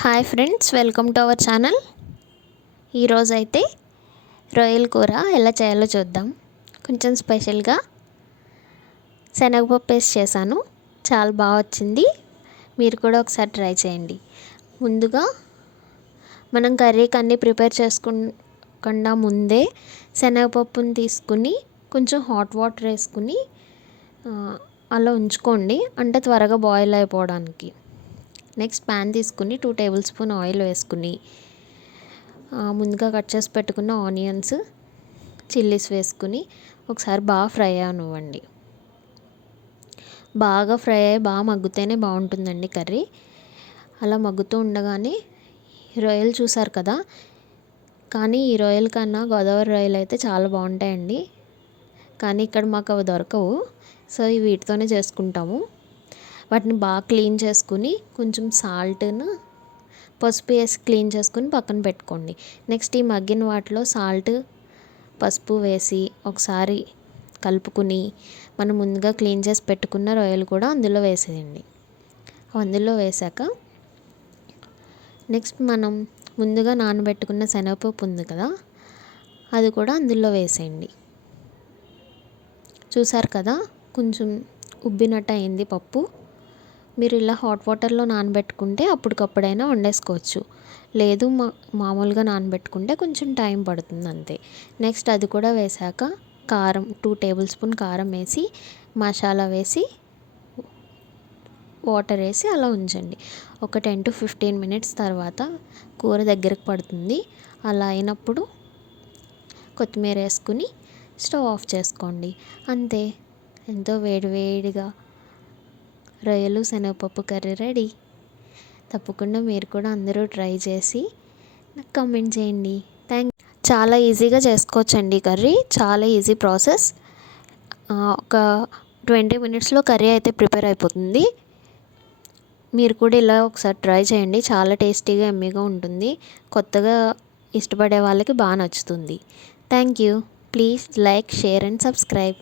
Hi friends, welcome to our channel. ఈరోజు అయితే రొయ్యల కూర ఎలా చేయాలో చూద్దాం. కొంచెం స్పెషల్గా శనగపప్పు వేసి చేశాను, చాలా బాగా వచ్చింది. మీరు కూడా ఒకసారి ట్రై చేయండి. ముందుగా మనం కర్రీకి అన్నీ ప్రిపేర్ చేసుకుండా ముందే శనగపప్పుని తీసుకుని కొంచెం హాట్ వాటర్ వేసుకుని అలా ఉంచుకోండి, అంటే త్వరగా బాయిల్ అయిపోవడానికి. నెక్స్ట్ ప్యాన్ తీసుకుని 2 టేబుల్ స్పూన్ ఆయిల్ వేసుకుని ముందుగా కట్ చేసి పెట్టుకున్న ఆనియన్స్, చిల్లీస్ వేసుకుని ఒకసారి బాగా ఫ్రై అవ్వండి. బాగా ఫ్రై అయ్యి బాగా మగ్గుతేనే బాగుంటుందండి కర్రీ. అలా మగ్గుతూ ఉండగానే రొయ్యలు చూసారు కదా, కానీ ఈ రొయ్యల కన్నా గోదావరి రొయ్యలు అయితే చాలా బాగుంటాయండి. కానీ ఇక్కడ మాకు అవి దొరకవు, సో వీటితోనే చేసుకుంటాము. వాటిని బాగా క్లీన్ చేసుకుని కొంచెం సాల్ట్ను, పసుపు వేసి క్లీన్ చేసుకుని పక్కన పెట్టుకోండి. నెక్స్ట్ ఈ మగ్గిన వాటిలో సాల్ట్, పసుపు వేసి ఒకసారి కలుపుకుని మనం ముందుగా క్లీన్ చేసి పెట్టుకున్న రొయ్యలు కూడా అందులో వేసేయండి. అందులో వేసాక నెక్స్ట్ మనం ముందుగా నానబెట్టుకున్న శనగపప్పు ఉంది కదా, అది కూడా అందులో వేసేయండి. చూసారు కదా, కొంచెం ఉబ్బినట్టు అయింది పప్పు. మీరు ఇలా హాట్ వాటర్లో నానబెట్టుకుంటే అప్పటికప్పుడైనా వండేసుకోవచ్చు. లేదు మామూలుగా నానబెట్టుకుంటే కొంచెం టైం పడుతుంది అంతే. నెక్స్ట్ అది కూడా వేసాక కారం, 2 టేబుల్ స్పూన్ కారం వేసి మసాలా వేసి వాటర్ వేసి అలా ఉంచండి. ఒక 10 to 15 మినిట్స్ తర్వాత కూర దగ్గరకు పడుతుంది. అలా అయినప్పుడు కొత్తిమీర వేసుకుని స్టవ్ ఆఫ్ చేసుకోండి. అంతే, ఎంతో వేడివేడిగా రొయ్యలు శనగపప్పు కర్రీ రెడీ. తప్పకుండా మీరు కూడా అందరూ ట్రై చేసి నాకు కామెంట్ చేయండి. చాలా ఈజీగా చేసుకోవచ్చండి కర్రీ, చాలా ఈజీ ప్రాసెస్. ఒక 20 మినిట్స్లో కర్రీ అయితే ప్రిపేర్ అయిపోతుంది. మీరు కూడా ఇలా ఒకసారి ట్రై చేయండి, చాలా టేస్టీగా ఎమ్మీగా ఉంటుంది. కొత్తగా ఇష్టపడే వాళ్ళకి బాగా నచ్చుతుంది. Thank you. Please like, share and subscribe.